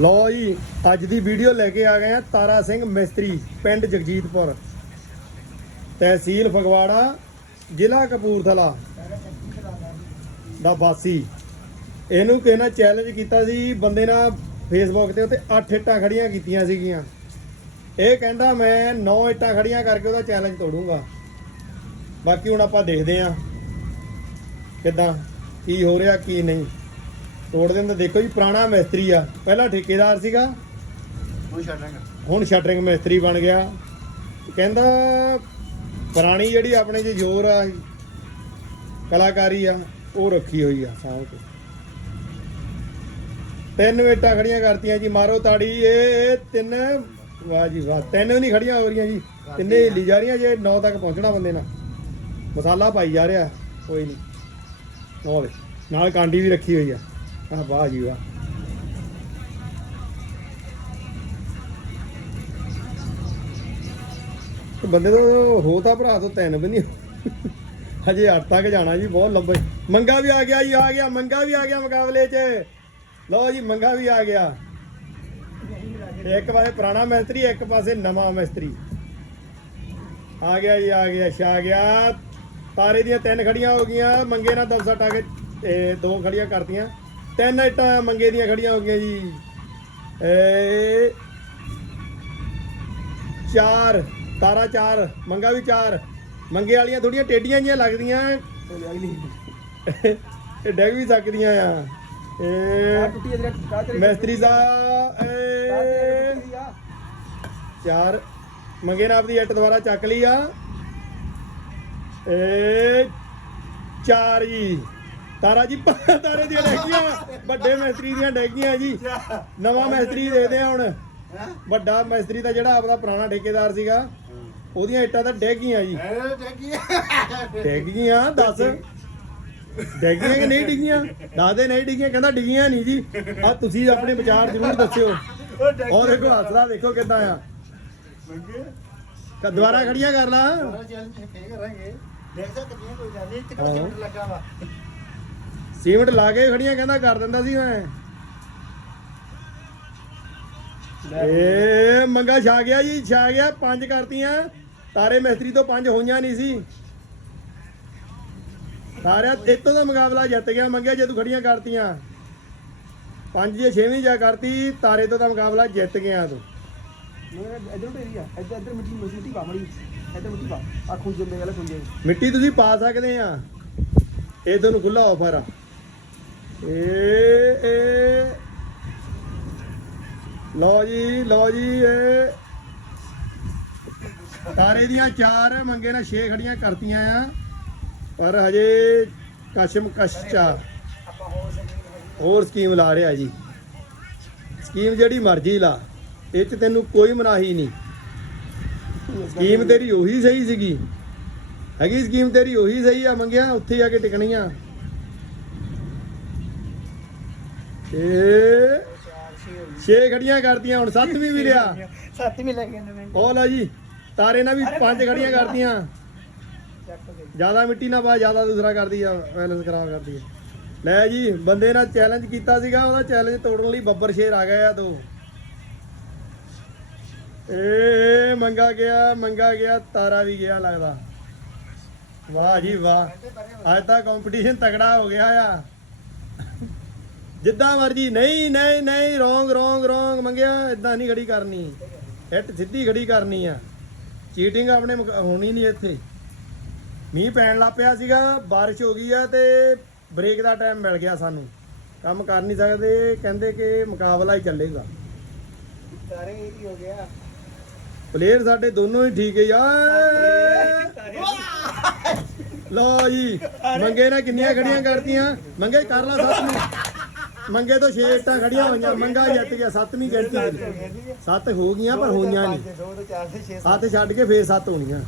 ਲਓ ਜੀ, ਅੱਜ ਦੀ ਵੀਡੀਓ ਲੈ ਕੇ ਆ ਗਏ ਆ ਤਾਰਾ ਸਿੰਘ ਮਿਸਤਰੀ, ਪਿੰਡ ਜਗਜੀਤਪੁਰ। ਤਹਿਸੀਲ ਫਗਵਾੜਾ, ਜ਼ਿਲ੍ਹਾ ਕਪੂਰਥਲਾ। ਦਾ ਵਾਸੀ। ਇਹਨੂੰ ਕਿਸੇ ਨੇ ਚੈਲੰਜ ਕੀਤਾ ਸੀ, ਬੰਦੇ ਨਾਲ ਫੇਸਬੁੱਕ ਤੇ ਉੱਤੇ 8 ਇੱਟਾਂ ਖੜੀਆਂ ਕੀਤੀਆਂ ਸੀਗੀਆਂ। ਇਹ ਕਹਿੰਦਾ, ਮੈਂ 9 ਇੱਟਾਂ ਖੜੀਆਂ ਕਰਕੇ ਉਹਦਾ ਚੈਲੰਜ ਤੋੜੂੰਗਾ। ਬਾਕੀ ਹੁਣ ਆਪਾਂ ਦੇਖਦੇ ਆਂ ਕਿਦਾਂ, ਕੀ ਹੋ ਰਿਹਾ, ਕੀ ਨਹੀਂ। ਤੋੜ ਦਿੰਦੇ। ਦੇਖੋ ਜੀ ਪੁਰਾਣਾ ਮਿਸਤਰੀ ਆ। ਪਹਿਲਾਂ ਠੇਕੇਦਾਰ ਸੀਗਾ। ਉਹ ਛੱਡਾਂਗਾ ਹੁਣ ਸ਼ਟਰਿੰਗ ਮਿਸਤਰੀ ਬਣ ਗਿਆ। ਕਹਿੰਦਾ ਪੁਰਾਣੀ ਜਿਹੜੀ ਆਪਣੇ 'ਚ ਜ਼ੋਰ ਆ ਕਲਾਕਾਰੀ ਆ ਉਹ ਰੱਖੀ ਹੋਈ ਆ ਸਾਂਭ ਕੇ। ਤਿੰਨ ਵੇਟਾਂ ਖੜੀਆਂ ਕਰਤੀਆਂ ਜੀ ਮਾਰੋ ਤਾੜੀ। ਇਹ ਤਿੰਨ। ਵਾਹ ਜੀ ਵਾਹ ਤਿੰਨ ਵੀ ਨਹੀਂ ਖੜੀਆਂ ਹੋ ਰਹੀਆਂ ਜੀ। ਤਿੰਨੇ ਹਿੱਲੀ ਜਾ ਰਹੀਆਂ ਜੇ 9 ਤੱਕ ਪਹੁੰਚਣਾ ਬੰਦੇ ਨਾਲ। ਮਸਾਲਾ ਪਾਈ ਜਾ ਰਿਹਾ ਕੋਈ ਨਹੀਂ। ਹੋਵੇ ਨਾਲ ਕਾਂਡੀ ਵੀ ਰੱਖੀ ਹੋਈ ਆ। ਆਹ ਵਾਹ ਜੀ ਵਾਹ। ਬੰਦੇ ਤੋਂ ਹੋ ਤਾਂ ਭਰਾ ਤੋਂ ਤਿੰਨ ਵੀ ਨਹੀਂ ਹਜੇ 8 ਤੱਕ ਜਾਣਾ ਜੀ, ਬਹੁਤ ਲੰਬਾ ਮੰਗਾ ਵੀ ਆ ਗਿਆ ਜੀ, ਆ ਗਿਆ, ਮੰਗਾ ਵੀ ਆ ਗਿਆ ਮੁਕਾਬਲੇ 'ਚ। ਲਓ ਜੀ, ਮੰਗਾ ਵੀ ਆ ਗਿਆ। ਇੱਕ ਪਾਸੇ ਪੁਰਾਣਾ ਮਿਸਤਰੀ, ਇੱਕ ਪਾਸੇ ਨਵਾਂ ਮਿਸਤਰੀ। ਆ ਗਿਆ ਜੀ, ਆ ਗਿਆ, ਛਾ ਗਿਆ। ਤਾਰੇ ਦੀਆਂ ਤਿੰਨ ਖੜੀਆਂ ਹੋ ਗਈਆਂ, ਮੰਗੇ ਨਾਲ ਦਲਸਾ ਟਾ ਕੇ ਦੋ ਖੜੀਆਂ ਕਰਤੀਆਂ। ਤਿੰਨ ਆਈਟਾਂ ਮੰਗੇ ਦੀਆਂ ਖੜੀਆਂ ਹੋ ਗਈਆਂ ਜੀ। ਏ, ਚਾਰ, ਤਾਰਾ ਚਾਰ, ਮੰਗਾ ਵੀ ਚਾਰ। ਮੰਗੇ ਵਾਲੀਆਂ ਥੋੜੀਆਂ ਟੇਡੀਆਂ ਜੀਆਂ ਲੱਗਦੀਆਂ। ਇਹ ਡੈਗ ਵੀ ਸਕਦੀਆਂ ਆ। ਇਹ ਮਿਸਤਰੀ ਦਾ ਚਾਰ, ਮੰਗੇ ਨਾਲ ਆਪਦੀ ਇੱਟ ਦੁਬਾਰਾ ਚੱਕ ਲਈ ਆ। ਏ, ਚਾਰ ਜੀ। ਤਾਰਾ ਜੀ ਤਾਰੇ ਦੀਆਂ ਡੈਗੀਆਂ ਵੱਡੇ ਮਿਸਤਰੀ ਦੀਆਂ ਡੈਗੀਆਂ ਜੀ। ਨਵਾਂ ਮਿਸਤਰੀ ਦੇ ਦੇ ਹੁਣ। ਵੱਡਾ ਮਿਸਤਰੀ ਦਾ ਜਿਹੜਾ ਆਪਦਾ ਪੁਰਾਣਾ ਠੇਕੇਦਾਰ ਸੀਗਾ ਉਹਦੀਆਂ ਇੱਟਾਂ ਤਾਂ ਡੈਗੀਆਂ ਜੀ। ਡੈਗੀਆਂ? ਦੱਸ। ਡੈਗੀਆਂ ਕਿ ਨਹੀਂ ਡਿੱਗੀਆਂ? ਦੱਸਦੇ ਨਹੀਂ ਡਿੱਗੀਆਂ ਕਹਿੰਦਾ ਡਿੱਗੀਆਂ ਨਹੀਂ ਜੀ। ਆ ਤੁਸੀਂ ਆਪਣੇ ਵਿਚਾਰ ਜ਼ਰੂਰ ਦੱਸਿਓ। ਉਹ ਦੇਖੀ ਔਰ ਦੇਖੋ ਹੱਸਦਾ ਦੇਖੋ ਕਿੱਦਾਂ ਆ। ਕ- ਦੁਬਾਰਾ ਖੜੀਆਂ ਕਰ ਲਾ। ਸਾਰਾ ਚੈਲੰਜ ਫੇਰ ਕਰਾਂਗੇ। ਦੇਖ ਸਕਦੇ ਕੋਈ ਗੱਲ ਨਹੀਂ ਚੋਟ ਲੱਗਾ ਵਾ। ਸੀਮਟ ਲਾ ਕੇ ਖੜੀਆਂ ਕਹਿੰਦਾ ਕਰ ਦਿੰਦਾ ਸੀ ਮੈਂ। ਏ ਮੰਗਾ ਛਾ ਗਿਆ ਜੀ ਛਾ ਗਿਆ ਪੰਜ ਕਰਤੀਆਂ। ਤਾਰੇ ਮਿਸਤਰੀ ਤੋਂ ਪੰਜ ਹੋਈਆਂ ਨਹੀਂ ਸੀ। ਤਾਰਿਆ ਇਤੋਂ ਦਾ ਮੁਕਾਬਲਾ ਜਿੱਤ ਗਿਆ ਮੰਗਿਆ ਜੇ ਤੂੰ ਖੜੀਆਂ ਕਰਤੀਆਂ। ਪੰਜ ਜੇ ਛੇਵੀਂ ਜਾ ਕਰਤੀ ਤਾਰੇ ਤੋਂ ਦਾ ਮੁਕਾਬਲਾ ਜਿੱਤ ਗਿਆ ਤੂੰ। ਮਿੱਟੀ ਤੁਸੀਂ ਪਾ ਸਕਦੇ ਆ। ਇਹ ਤੁਹਾਨੂੰ ਖੁੱਲਾ ਆਫਰ ਆ। ਇਹ ਇਹ ਲਓ ਜੀ ਲਓ ਜੀ ਇਹ ਤਾਰੇ ਦੀਆਂ ਚਾਰ ਮੰਗੇ ਨਾਲ ਛੇ ਖੜੀਆਂ ਕਰਤੀਆਂ ਆ। ਪਰ ਹਜੇ ਕਸ਼ਮ ਕਸ਼ਚਾ ਹੋਰ ਸਕੀਮ ਲਾ ਰਿਹਾ ਜੀ। ਸਕੀਮ ਜਿਹੜੀ ਮਰਜ਼ੀ ਲਾ, ਇਹ ਚ ਤੈਨੂੰ ਕੋਈ ਮਨਾਹੀ ਨਹੀਂ। ਸਕੀਮ ਤੇਰੀ ਉਹੀ ਸਹੀ ਸੀਗੀ। ਹੈਗੀ ਸਕੀਮ ਤੇਰੀ ਉਹੀ ਸਹੀ ਆ, ਮੰਗਿਆ, ਉੱਥੇ ਜਾ ਕੇ ਟਿਕਣੀਆਂ। ਏ ਛੇ ਖੜੀਆਂ ਕਰਤੀਆਂ ਹੁਣ ਸੱਤਵੀਂ ਵੀ ਲਿਆ ਸੱਤ ਵੀ ਲੈ ਮੈਂ ਉਹ ਲਓ ਜੀ ਤਾਰੇ ਨਾਲ ਵੀ ਪੰਜ ਖੜੀਆਂ ਕਰਤੀਆਂ। ਜ਼ਿਆਦਾ ਮਿੱਟੀ ਨਾ ਪਾ ਜ਼ਿਆਦਾ ਦੂਸਰਾ ਕਰਦੀ ਆ ਬੈਲੈਂਸ ਖਰਾਬ ਕਰਦੀ ਆ। ਲੈ ਜੀ ਬੰਦੇ ਨਾਲ ਚੈਲੰਜ ਕੀਤਾ ਸੀਗਾ ਉਹਦਾ ਚੈਲੰਜ ਤੋੜਨ ਲਈ ਬੱਬਰ ਸ਼ੇਰ ਆ ਗਏ ਆ ਦੋ। ਏ ਮੰਗਾ ਗਿਆ ਮੰਗਾ ਗਿਆ ਤਾਰਾ ਵੀ ਗਿਆ ਲੱਗਦਾ। ਵਾਹ ਜੀ ਵਾਹ। ਅੱਜ ਤਾਂ ਕੰਪੀਟੀਸ਼ਨ ਤਗੜਾ ਹੋ ਗਿਆ ਆ। ਜਿੱਦਾਂ ਮਰਜ਼ੀ ਨਹੀਂ ਨਹੀਂ ਨਹੀਂ ਰੋਂਗ ਰੋਂਗ ਰੋਂਗ ਮੰਗਿਆ ਇਦਾਂ ਨਹੀਂ ਖੜੀ ਕਰਨੀ। ਹਿੱਟ ਸਿੱਧੀ ਖੜੀ ਕਰਨੀ ਆ। ਚੀਟਿੰਗ ਆਪਣੇ ਮੁਕ- ਹੋਣੀ ਨਹੀਂ ਇੱਥੇ। ਮੀਂਹ ਪੈਣ ਲੱਗ ਪਿਆ ਸੀਗਾ ਬਾਰਿਸ਼ ਹੋ ਗਈ ਆ ਤੇ ਬ੍ਰੇਕ ਦਾ ਟਾਈਮ ਮਿਲ ਗਿਆ ਸਾਨੂੰ। ਕੰਮ ਕਰ ਨਹੀਂ ਸਕਦੇ ਕਹਿੰਦੇ ਕਿ ਮੁਕਾਬਲਾ ਹੀ ਚੱਲੇਗਾ। ਸਾਰੇ ਇਹ ਹੋ ਗਿਆ। ਪਲੇਅਰ ਸਾਡੇ ਦੋਨੋਂ ਹੀ ਠੀਕ ਹੈ ਲਓ ਜੀ ਮੰਗੇ ਨੇ ਕਿੰਨੀਆਂ ਖੜੀਆਂ ਕਰਤੀਆਂ। ਮੰਗੇ ਕਰ ਲਾ ਸੱਤਵੀਂ ਮੰਗੇ ਤੋਂ 6 ਇੱਟਾਂ ਖੜੀਆਂ ਹੋਈਆਂ ਮੰਗਾ ਜਿੱਤ ਗਿਆ ਸੱਤਵੀਂ ਗਿਣਤੀ ਸੱਤ ਹੋ ਗਈਆਂ ਪਰ ਹੋਈਆਂ ਨਹੀਂ। ਦੋ ਤੋਂ ਚਾਰ ਤੇ 6 ਹੱਥ ਛੱਡ ਕੇ ਫੇਰ ਸੱਤ ਹੋਣੀਆਂ।